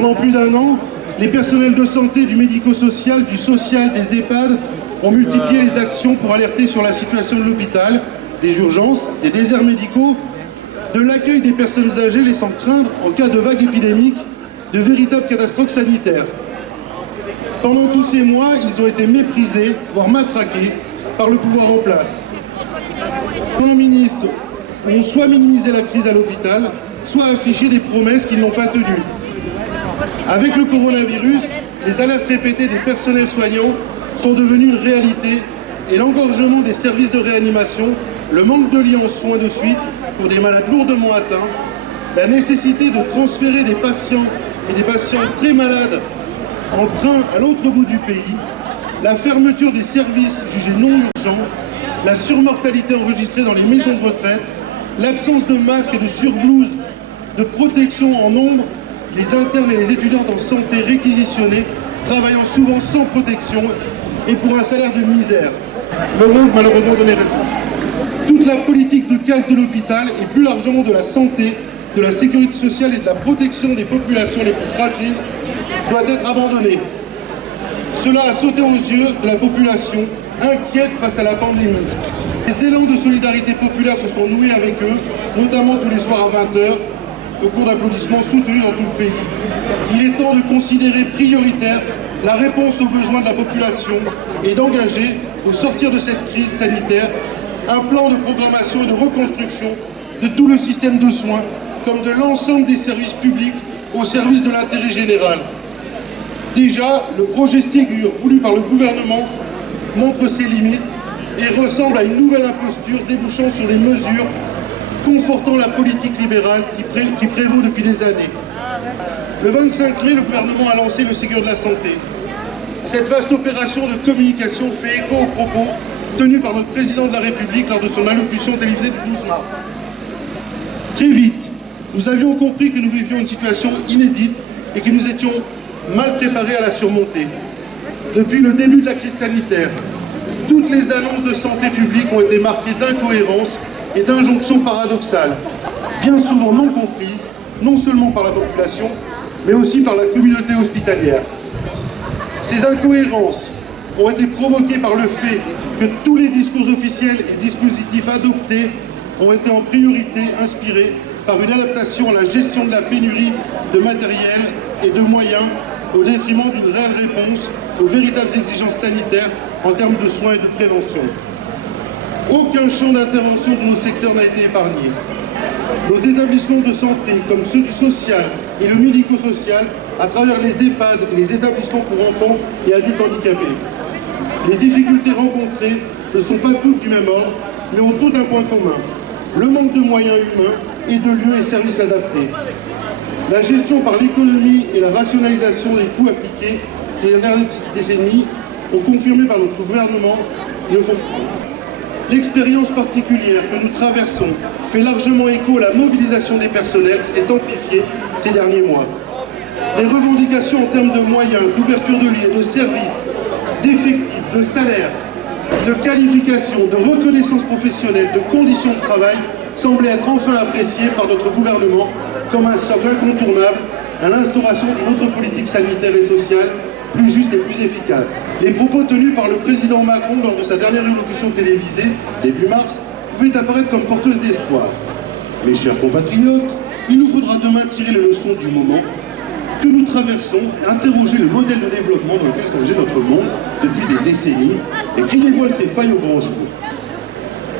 Pendant plus d'un an, les personnels de santé, du médico-social, du social, des EHPAD ont multiplié les actions pour alerter sur la situation de l'hôpital, des urgences, des déserts médicaux, de l'accueil des personnes âgées, laissant craindre, en cas de vague épidémique, de véritables catastrophes sanitaires. Pendant tous ces mois, ils ont été méprisés, voire matraqués, par le pouvoir en place. Les ministres ont soit minimisé la crise à l'hôpital, soit affiché des promesses qu'ils n'ont pas tenues. Avec le coronavirus, les alertes répétées des personnels soignants sont devenues une réalité et l'engorgement des services de réanimation, le manque de lits en soins de suite pour des malades lourdement atteints, la nécessité de transférer des patients et des patients très malades en train à l'autre bout du pays, la fermeture des services jugés non urgents, la surmortalité enregistrée dans les maisons de retraite, l'absence de masques et de surblouses de protection en nombre, les internes et les étudiantes en santé réquisitionnés, travaillant souvent sans protection et pour un salaire de misère. Le monde malheureusement donné raison. Toute la politique de casse de l'hôpital et plus largement de la santé, de la sécurité sociale et de la protection des populations les plus fragiles doit être abandonnée. Cela a sauté aux yeux de la population, inquiète face à la pandémie. Les élans de solidarité populaire se sont noués avec eux, notamment tous les soirs à 20h, au cours d'applaudissements soutenus dans tout le pays. Il est temps de considérer prioritaire la réponse aux besoins de la population et d'engager, au sortir de cette crise sanitaire, un plan de programmation et de reconstruction de tout le système de soins, comme de l'ensemble des services publics au service de l'intérêt général. Déjà, le projet Ségur, voulu par le gouvernement, montre ses limites et ressemble à une nouvelle imposture débouchant sur des mesures confortant la politique libérale qui prévaut depuis des années. Le 25 mai, le gouvernement a lancé le Ségur de la santé. Cette vaste opération de communication fait écho aux propos tenus par notre président de la République lors de son allocution télévisée du 12 mars. Très vite, nous avions compris que nous vivions une situation inédite et que nous étions mal préparés à la surmonter. Depuis le début de la crise sanitaire, toutes les annonces de santé publique ont été marquées d'incohérences et d'injonctions paradoxales, bien souvent non comprises, non seulement par la population, mais aussi par la communauté hospitalière. Ces incohérences ont été provoquées par le fait que tous les discours officiels et dispositifs adoptés ont été en priorité inspirés par une adaptation à la gestion de la pénurie de matériel et de moyens au détriment d'une réelle réponse aux véritables exigences sanitaires en termes de soins et de prévention. Aucun champ d'intervention de nos secteurs n'a été épargné. Nos établissements de santé, comme ceux du social et le médico-social, à travers les EHPAD et les établissements pour enfants et adultes handicapés. Les difficultés rencontrées ne sont pas toutes du même ordre, mais ont toutes un point commun: le manque de moyens humains et de lieux et services adaptés. La gestion par l'économie et la rationalisation des coûts appliqués ces dernières décennies ont confirmé par notre gouvernement qu'il ne faut plus. L'expérience particulière que nous traversons fait largement écho à la mobilisation des personnels qui s'est amplifiée ces derniers mois. Les revendications en termes de moyens, d'ouverture de lits et de services, d'effectifs, de salaires, de qualification, de reconnaissance professionnelle, de conditions de travail semblait être enfin apprécié par notre gouvernement comme un socle incontournable à l'instauration d'une autre politique sanitaire et sociale plus juste et plus efficace. Les propos tenus par le président Macron lors de sa dernière allocution télévisée, début mars, pouvaient apparaître comme porteuses d'espoir. Mes chers compatriotes, il nous faudra demain tirer les leçons du moment que nous traversons et interroger le modèle de développement dans lequel s'est engagé notre monde depuis des décennies et qui dévoile ses failles au grand jour.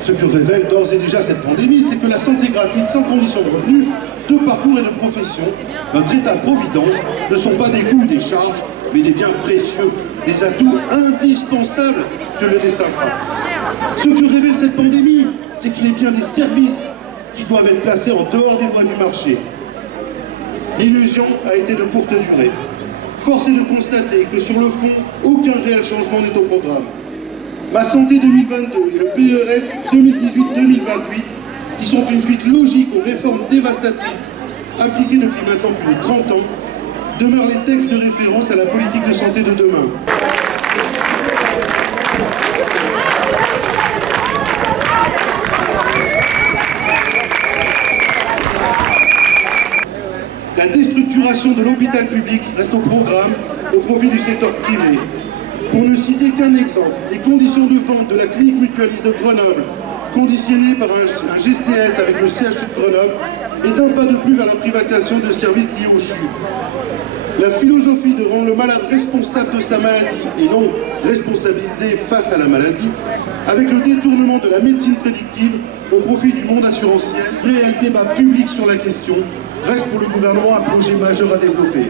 Ce que révèle d'ores et déjà cette pandémie, c'est que la santé gratuite, sans condition de revenus, de parcours et de profession, notre État-providence, ne sont pas des coûts ou des charges, mais des biens précieux, des atouts indispensables que le destin frappe. Ce que révèle cette pandémie, c'est qu'il est bien les services qui doivent être placés en dehors des lois du marché. L'illusion a été de courte durée. Force est de constater que sur le fond, aucun réel changement n'est au programme. Ma santé 2022 et le PERS 2018-2028, qui sont une suite logique aux réformes dévastatrices appliquées depuis maintenant plus de 30 ans, demeurent les textes de référence à la politique de santé de demain. La déstructuration de l'hôpital public reste au programme au profit du secteur privé. Pour ne citer qu'un exemple, les conditions de vente de la clinique mutualiste de Grenoble, conditionnées par un GCS avec le CHU de Grenoble, est un pas de plus vers la privatisation de services liés au CHU. La philosophie de rendre le malade responsable de sa maladie et non responsabilisé face à la maladie, avec le détournement de la médecine prédictive au profit du monde assurantiel, réel débat public sur la question, reste pour le gouvernement un projet majeur à développer.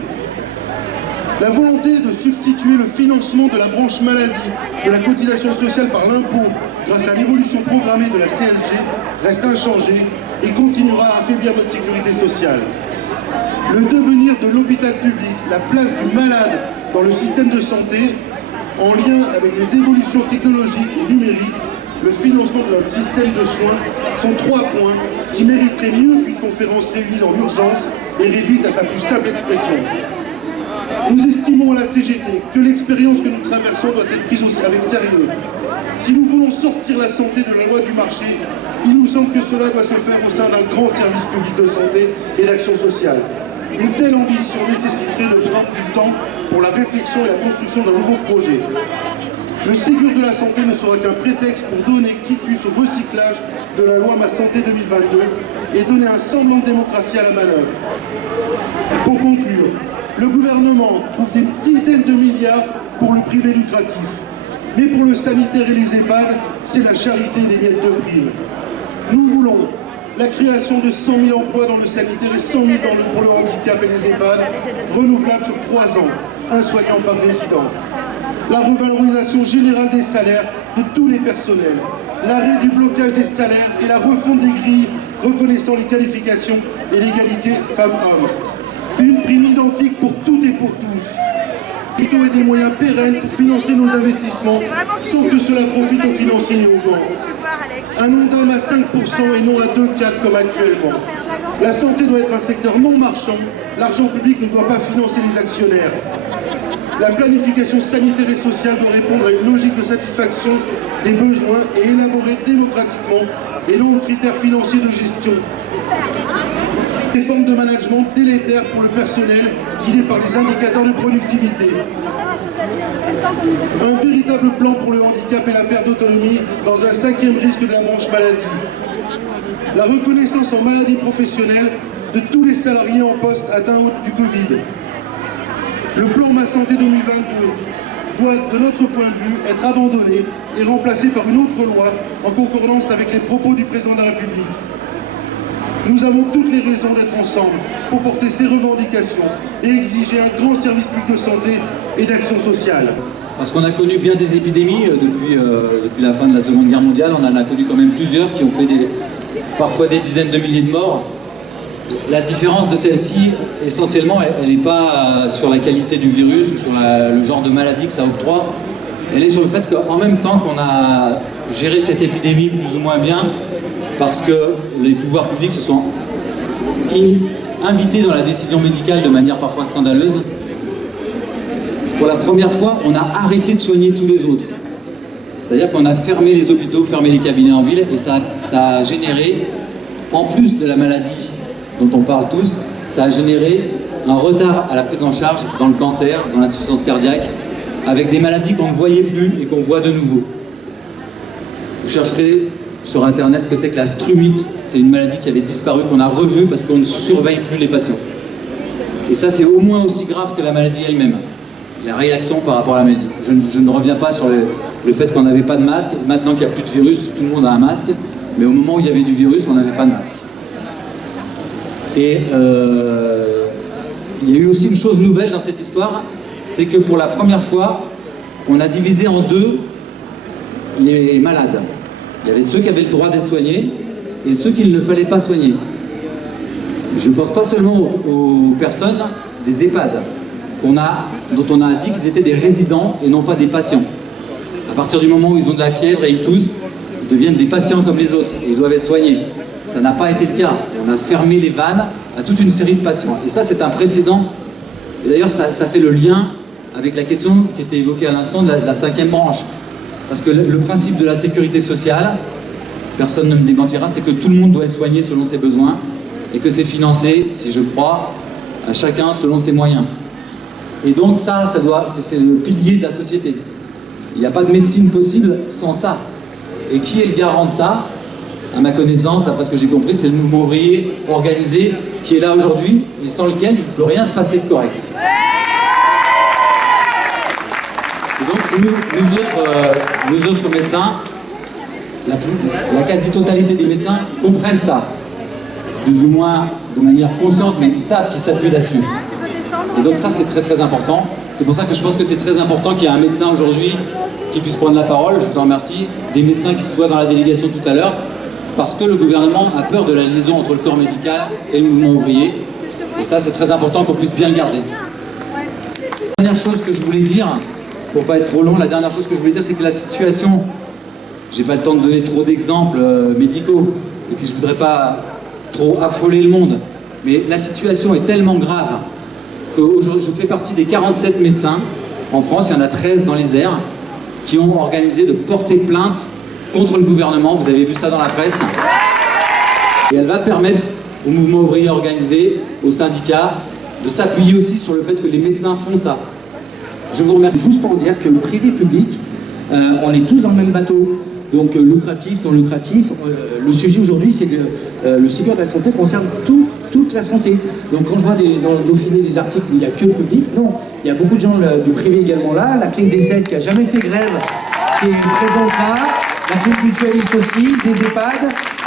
La volonté de substituer le financement de la branche maladie de la cotisation sociale par l'impôt grâce à l'évolution programmée de la CSG reste inchangée et continuera à affaiblir notre sécurité sociale. Le devenir de l'hôpital public, la place du malade dans le système de santé, en lien avec les évolutions technologiques et numériques, le financement de notre système de soins sont trois points qui mériteraient mieux qu'une conférence réunie dans l'urgence et réduite à sa plus simple expression. Nous estimons à la CGT que l'expérience que nous traversons doit être prise avec sérieux. Si nous voulons sortir la santé de la loi du marché, il nous semble que cela doit se faire au sein d'un grand service public de santé et d'action sociale. Une telle ambition nécessiterait de prendre du temps pour la réflexion et la construction d'un nouveau projet. Le Ségur de la santé ne sera qu'un prétexte pour donner quitus au recyclage de la loi Ma Santé 2022 et donner un semblant de démocratie à la manœuvre. Pour conclure, le gouvernement trouve des dizaines de milliards pour le privé lucratif. Mais pour le sanitaire et les EHPAD, c'est la charité des miettes de prime. Nous voulons la création de 100 000 emplois dans le sanitaire et 100 000 pour le handicap et les EHPAD, renouvelables sur 3 ans, un soignant par résident. La revalorisation générale des salaires de tous les personnels, l'arrêt du blocage des salaires et la refonte des grilles reconnaissant les qualifications et l'égalité femmes-hommes. Une prime identique pour toutes et pour tous. Et des moyens pérennes pour financer nos investissements sans que cela profite aux financiers et aux banques. Un Ondam à 5% et non à 2,4 comme actuellement. La santé doit être un secteur non marchand. L'argent public ne doit pas financer les actionnaires. La planification sanitaire et sociale doit répondre à une logique de satisfaction des besoins et élaborée démocratiquement et non aux critères financiers de gestion. Des formes de management délétères pour le personnel guidé par les indicateurs de productivité. Un véritable plan pour le handicap et la perte d'autonomie dans un 5e risque de la branche maladie. La reconnaissance en maladie professionnelle de tous les salariés en poste atteints du Covid. Le plan Ma Santé 2022 doit, de notre point de vue, être abandonné et remplacé par une autre loi en concordance avec les propos du président de la République. Nous avons toutes les raisons d'être ensemble pour porter ces revendications et exiger un grand service public de santé et d'action sociale. Parce qu'on a connu bien des épidémies depuis la fin de la Seconde Guerre mondiale, on en a connu quand même plusieurs qui ont fait parfois des dizaines de milliers de morts. La différence de celle-ci, essentiellement, elle n'est pas sur la qualité du virus ou sur le genre de maladie que ça octroie. Elle est sur le fait qu'en même temps qu'on a géré cette épidémie plus ou moins bien, parce que les pouvoirs publics se sont invités dans la décision médicale de manière parfois scandaleuse, pour la première fois, on a arrêté de soigner tous les autres. C'est-à-dire qu'on a fermé les hôpitaux, fermé les cabinets en ville, et ça a généré, en plus de la maladie dont on parle tous, ça a généré un retard à la prise en charge dans le cancer, dans l'insuffisance cardiaque, avec des maladies qu'on ne voyait plus et qu'on voit de nouveau. Vous chercherez sur internet ce que c'est que la strumite. C'est une maladie qui avait disparu, qu'on a revue parce qu'on ne surveille plus les patients. Et ça, c'est au moins aussi grave que la maladie elle-même. Les réactions par rapport à la maladie. Je ne reviens pas sur le fait qu'on n'avait pas de masque. Maintenant qu'il n'y a plus de virus, tout le monde a un masque. Mais au moment où il y avait du virus, on n'avait pas de masque. Et il y a eu aussi une chose nouvelle dans cette histoire, c'est que pour la première fois, on a divisé en deux les malades. Il y avait ceux qui avaient le droit d'être soignés et ceux qu'il ne fallait pas soigner. Je ne pense pas seulement aux personnes des EHPAD, dont on a dit qu'ils étaient des résidents et non pas des patients. À partir du moment où ils ont de la fièvre et ils toussent, ils deviennent des patients comme les autres et ils doivent être soignés. Ça n'a pas été le cas. On a fermé les vannes à toute une série de patients. Et ça, c'est un précédent. Et d'ailleurs, ça fait le lien avec la question qui était évoquée à l'instant de la 5e branche. Parce que le principe de la sécurité sociale, personne ne me démentira, c'est que tout le monde doit être soigné selon ses besoins et que c'est financé, si je crois, à chacun selon ses moyens. Et donc ça c'est le pilier de la société. Il n'y a pas de médecine possible sans ça. Et qui est le garant de ça? À ma connaissance, d'après ce que j'ai compris, c'est le mouvement ouvrier organisé qui est là aujourd'hui et sans lequel il ne peut rien se passer de correct. Et donc nous autres médecins, la quasi-totalité des médecins comprennent ça. Plus ou moins de manière consciente, mais ils savent qu'ils s'appuient là-dessus. Et donc ça c'est très très important. C'est pour ça que je pense que c'est très important qu'il y ait un médecin aujourd'hui qui puisse prendre la parole. Je vous en remercie. Des médecins qui se voient dans la délégation tout à l'heure, parce que le gouvernement a peur de la liaison entre le corps médical et le mouvement ouvrier. Et ça c'est très important qu'on puisse bien le garder. La dernière chose que je voulais dire, pour pas être trop long, la dernière chose que je voulais dire, c'est que la situation, j'ai pas le temps de donner trop d'exemples médicaux, et puis je voudrais pas trop affoler le monde, mais la situation est tellement grave qu'aujourd'hui je fais partie des 47 médecins. En France, il y en a 13 dans l'Isère qui ont organisé de porter plainte contre le gouvernement. Vous avez vu ça dans la presse. Et elle va permettre au mouvement ouvrier organisé, aux syndicats, de s'appuyer aussi sur le fait que les médecins font ça. Je vous remercie. Juste pour dire que le privé-public, on est tous dans le même bateau. Donc lucratif, non lucratif. Le sujet aujourd'hui, c'est que le Ségur de la santé concerne toute la santé. Donc quand je vois dans le Dauphiné des articles où il n'y a que le public, non, il y a beaucoup de gens du privé également là. La Clinique des aides qui n'a jamais fait grève, qui est présente là. La Clinique mutualiste aussi, des EHPAD.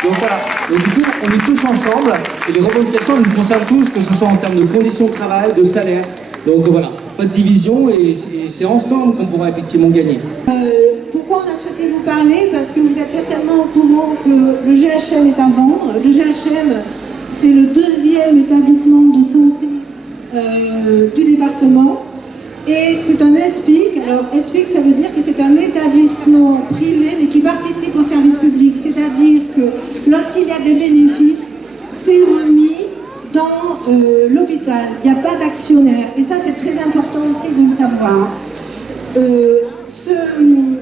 Donc voilà, donc, du coup, on est tous ensemble et les revendications nous concernent tous, que ce soit en termes de conditions de travail, de salaire. Donc voilà, pas de division et c'est ensemble qu'on pourra effectivement gagner. Pourquoi on a souhaité vous parler? Parce que vous êtes certainement au courant que le GHM est à vendre. Le GHM, c'est le deuxième établissement de santé du département. Et c'est un ESPIC. Alors ESPIC, ça veut dire que c'est un établissement privé mais qui participe au service public. C'est-à-dire que lorsqu'il y a des bénéfices, c'est remis dans l'hôpital. Il n'y a pas d'actionnaire. Et ça, c'est très important aussi de le savoir.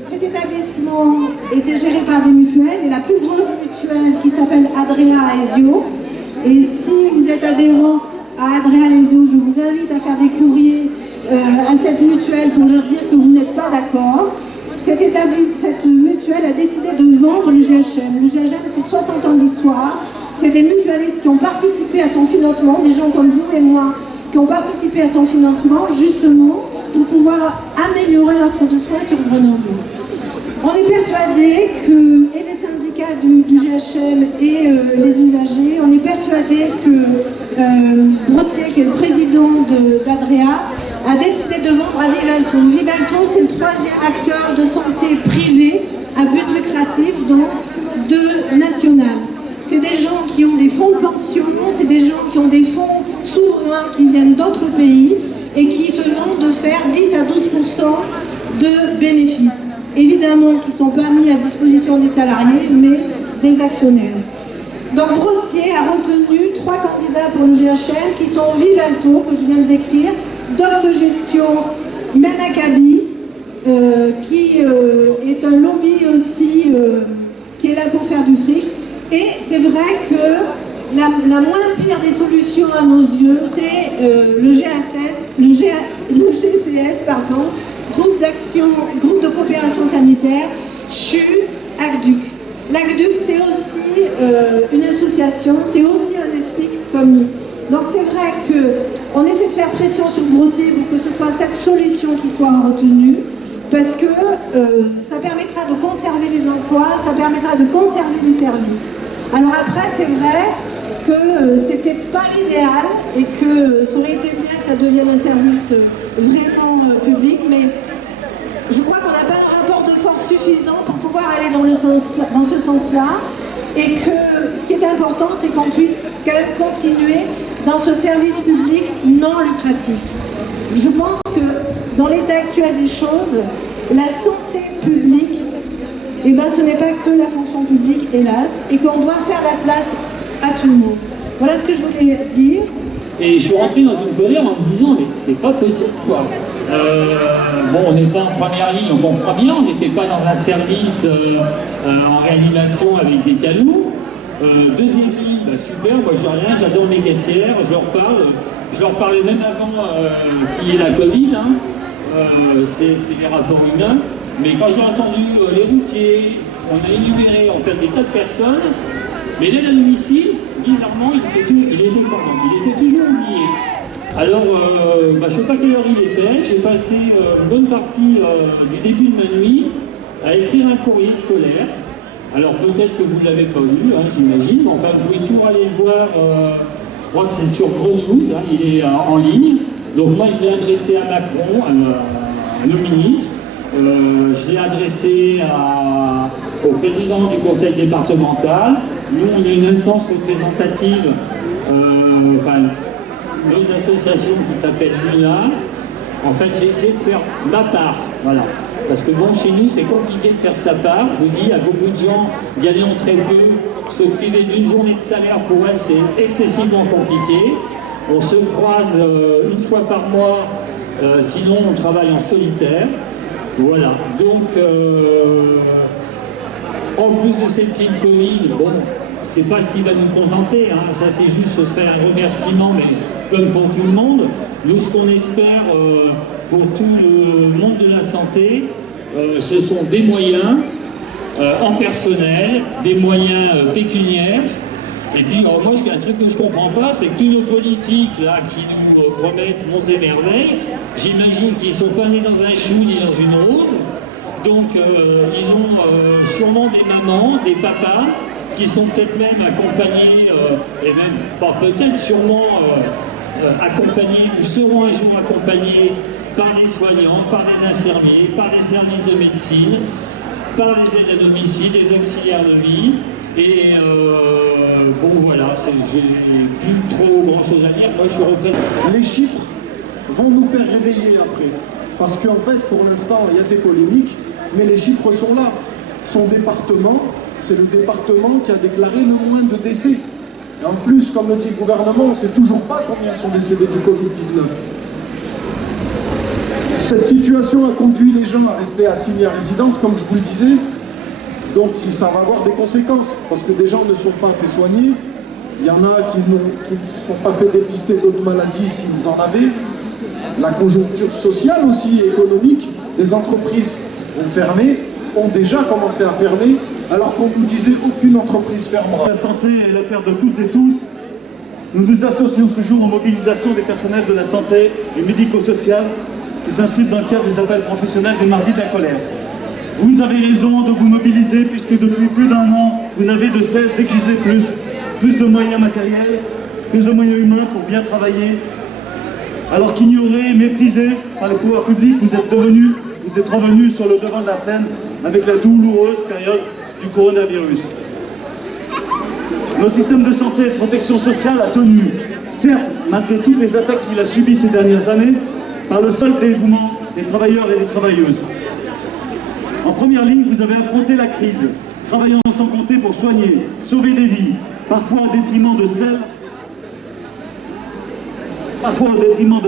Cet établissement était géré par des mutuelles et la plus grosse mutuelle qui s'appelle Adrea Aesio. Et si vous êtes adhérent à Adrea Aesio, je vous invite à faire des courriers à cette mutuelle pour leur dire que vous n'êtes pas d'accord. Cette mutuelle a décidé de vendre le GHM. Le GHM, c'est 60 ans d'histoire. C'est des mutualistes qui ont participé à son financement, des gens comme vous et moi, qui ont participé à son financement, justement, pour pouvoir améliorer l'offre de soins sur Grenoble. On est persuadé que, et les syndicats du GHM et les usagers, on est persuadé que Brottier, qui est le président d'Adrea, a décidé de vendre à Vivalto. Vivalto, c'est le troisième acteur de santé privé à but lucratif, donc de national. C'est des gens qui ont des fonds de pension, c'est des gens qui ont des fonds souverains qui viennent d'autres pays et qui se vantent de faire 10 à 12% de bénéfices. Évidemment, qui ne sont pas mis à disposition des salariés, mais des actionnaires. Donc Brottier a retenu 3 candidats pour le GHM qui sont Vivalto, que je viens de décrire, Doc Gestion, Menakabi, qui est un lobby aussi qui est là pour faire du fric. Et c'est vrai que la moins pire des solutions à nos yeux, c'est le GCS, pardon, groupe de coopération sanitaire, CHU, ACDUC. L'ACDUC, c'est aussi une association, c'est aussi un ESPIC comme nous. Donc c'est vrai qu'on essaie de faire pression sur Brottier pour que ce soit cette solution qui soit retenue, parce que ça permettra de conserver les emplois, ça permettra de conserver les services. Alors après, c'est vrai que c'était pas l'idéal et que ça aurait été bien que ça devienne un service vraiment public, mais je crois qu'on n'a pas un rapport de force suffisant pour pouvoir aller dans ce sens-là, et que ce qui est important, c'est qu'on puisse quand même continuer dans ce service public non lucratif. Je pense que dans l'état actuel des choses, la santé publique, eh ben, ce n'est pas que la fonction publique, hélas, et qu'on doit faire la place à tout le monde. Voilà ce que je voulais dire. Et je suis rentré dans une colère en me disant, mais c'est pas possible, quoi. Bon, on n'est pas en première ligne, on comprend bien, on n'était pas dans un service en réanimation avec des canaux. Deuxième ligne, bah super, moi j'ai rien, j'adore mes caissières, je leur parle, je leur parlais même avant qu'il y ait la Covid, hein. C'est les rapports humains. Mais quand j'ai entendu les routiers, on a énuméré en fait des tas de personnes, mais l'aide à domicile, bizarrement, il était toujours oublié. Alors, je ne sais pas quelle heure il était, j'ai passé une bonne partie du début de ma nuit à écrire un courrier de colère. Alors peut-être que vous ne l'avez pas lu, hein, j'imagine, mais enfin vous pouvez toujours aller le voir, je crois que c'est sur GroNews, hein, il est en ligne. Donc moi je l'ai adressé à Macron, le ministre, je l'ai adressé au président du conseil départemental. Nous on est une instance représentative, nos associations qui s'appellent l'UNA. En fait, j'ai essayé de faire ma part, voilà. Parce que bon, chez nous, c'est compliqué de faire sa part. Je vous dis, il y a beaucoup de gens gagnant très peu, se priver d'une journée de salaire, pour elles, c'est excessivement compliqué. On se croise une fois par mois, sinon on travaille en solitaire. Voilà. Donc, en plus de cette prime Covid, bon, c'est pas ce qui va nous contenter, hein. Ça c'est juste, ce serait un remerciement, mais comme pour tout le monde, nous ce qu'on espère pour tout le monde de la santé, ce sont des moyens en personnel, des moyens pécuniaires, et puis moi un truc que je comprends pas, c'est que tous nos politiques là qui nous promettent monts et merveilles, j'imagine qu'ils sont pas nés dans un chou ni dans une rose, donc ils ont sûrement des mamans, des papas, qui sont peut-être même accompagnés, et même, pas peut-être, sûrement accompagnés, ou seront un jour accompagnés par des soignants, par des infirmiers, par des services de médecine, par des aides à domicile, des auxiliaires de vie. Et bon voilà, j'ai plus trop grand chose à dire, moi je suis représentant. Les chiffres vont nous faire réveiller après. Parce qu'en fait, pour l'instant, il y a des polémiques, mais les chiffres sont là. Son département, c'est le département qui a déclaré le moins de décès. Et en plus, comme le dit le gouvernement, on ne sait toujours pas combien sont décédés du Covid-19. Cette situation a conduit les gens à rester assignés à résidence, comme je vous le disais. Donc ça va avoir des conséquences, parce que des gens ne sont pas fait soigner. Il y en a qui ne se sont pas fait dépister d'autres maladies s'ils en avaient. La conjoncture sociale aussi, économique, les entreprises ont fermé, ont déjà commencé à fermer, alors qu'on nous disait aucune entreprise fermera. La santé est l'affaire de toutes et tous. Nous nous associons ce jour aux mobilisations des personnels de la santé et médico-sociale qui s'inscrivent dans le cadre des appels professionnels du mardi de la colère. Vous avez raison de vous mobiliser puisque depuis plus d'un an, vous n'avez de cesse d'exiger plus de moyens matériels, plus de moyens humains pour bien travailler. Alors qu'ignorés et méprisés par les pouvoirs publics, vous êtes revenus sur le devant de la scène avec la douloureuse période du coronavirus. Notre système de santé et de protection sociale a tenu, certes, malgré toutes les attaques qu'il a subies ces dernières années, par le seul dévouement des travailleurs et des travailleuses. En première ligne, vous avez affronté la crise, travaillant sans compter pour soigner, sauver des vies, parfois au détriment de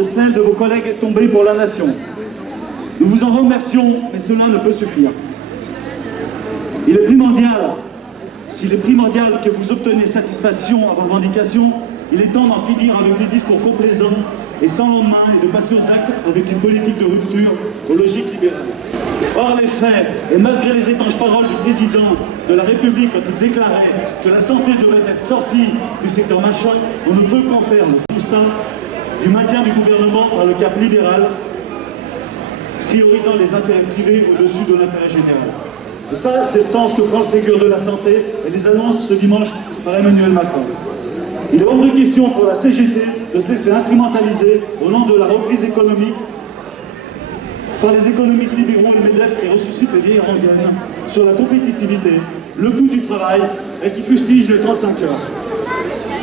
celles de vos collègues tombés pour la nation. Nous vous en remercions, mais cela ne peut suffire. S'il est primordial que vous obteniez satisfaction à vos revendications, il est temps d'en finir avec les discours complaisants et sans lendemain et de passer aux actes avec une politique de rupture aux logiques libérales. Or les faits, et malgré les étanches paroles du président de la République quand il déclarait que la santé devait être sortie du secteur marchand, on ne peut qu'en faire le constat du maintien du gouvernement par le cap libéral, priorisant les intérêts privés au-dessus de l'intérêt général. Et ça, c'est le sens que prend le Ségur de la santé et les annonces ce dimanche par Emmanuel Macron. Il est hors de question pour la CGT de se laisser instrumentaliser au nom de la reprise économique par les économistes libéraux et le MEDEF qui ressuscitent les vieilles rengaines sur la compétitivité, le coût du travail et qui fustigent les 35 heures.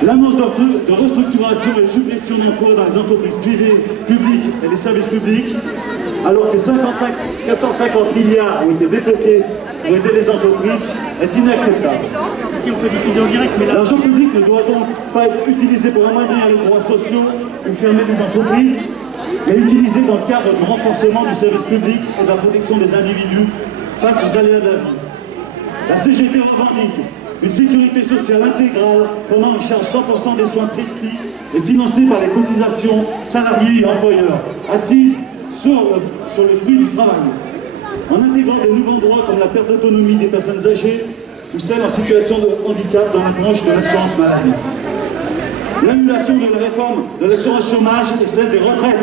L'annonce de restructuration et de suppression d'emplois dans les entreprises privées, publiques et les services publics, alors que 450 milliards ont été débloqués pour aider les entreprises, est inacceptable. Si on peut diffuser en direct, mais là... L'argent public ne doit donc pas être utilisé pour amoindrir les droits sociaux ou fermer des entreprises, mais utilisé dans le cadre du renforcement du service public et de la protection des individus face aux aléas de la vie. La CGT revendique une sécurité sociale intégrale prenant en charge 100% des soins prescrits est financée par les cotisations salariés et employeurs, assises sur le fruit du travail, en intégrant des nouveaux droits comme la perte d'autonomie des personnes âgées ou celles en situation de handicap dans la branche de l'assurance maladie. L'annulation de la réforme de l'assurance chômage et celle des retraites.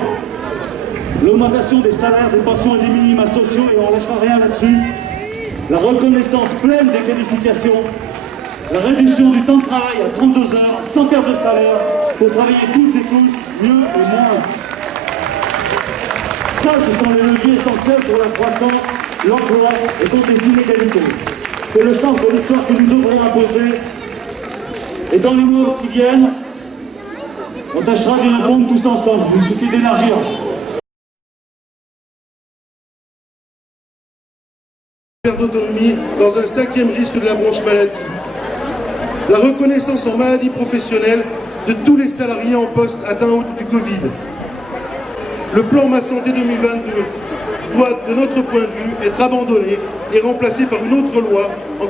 L'augmentation des salaires, des pensions et des minima sociaux, et on ne lâchera rien là-dessus. La reconnaissance pleine des qualifications. La réduction du temps de travail à 32 heures, sans perte de salaire, pour travailler toutes et tous, mieux et moins. Ça, ce sont les leviers essentiels pour la croissance, l'emploi et contre les inégalités. C'est le sens de l'histoire que nous devrons imposer. Et dans les mois qui viennent, on tâchera d'y répondre tous ensemble. Il suffit d'élargir. Perte d'autonomie dans un 5e risque de la branche maladie. La reconnaissance en maladie professionnelle de tous les salariés en poste atteints du Covid. Le plan Ma Santé 2022 doit, de notre point de vue, être abandonné et remplacé par une autre loi en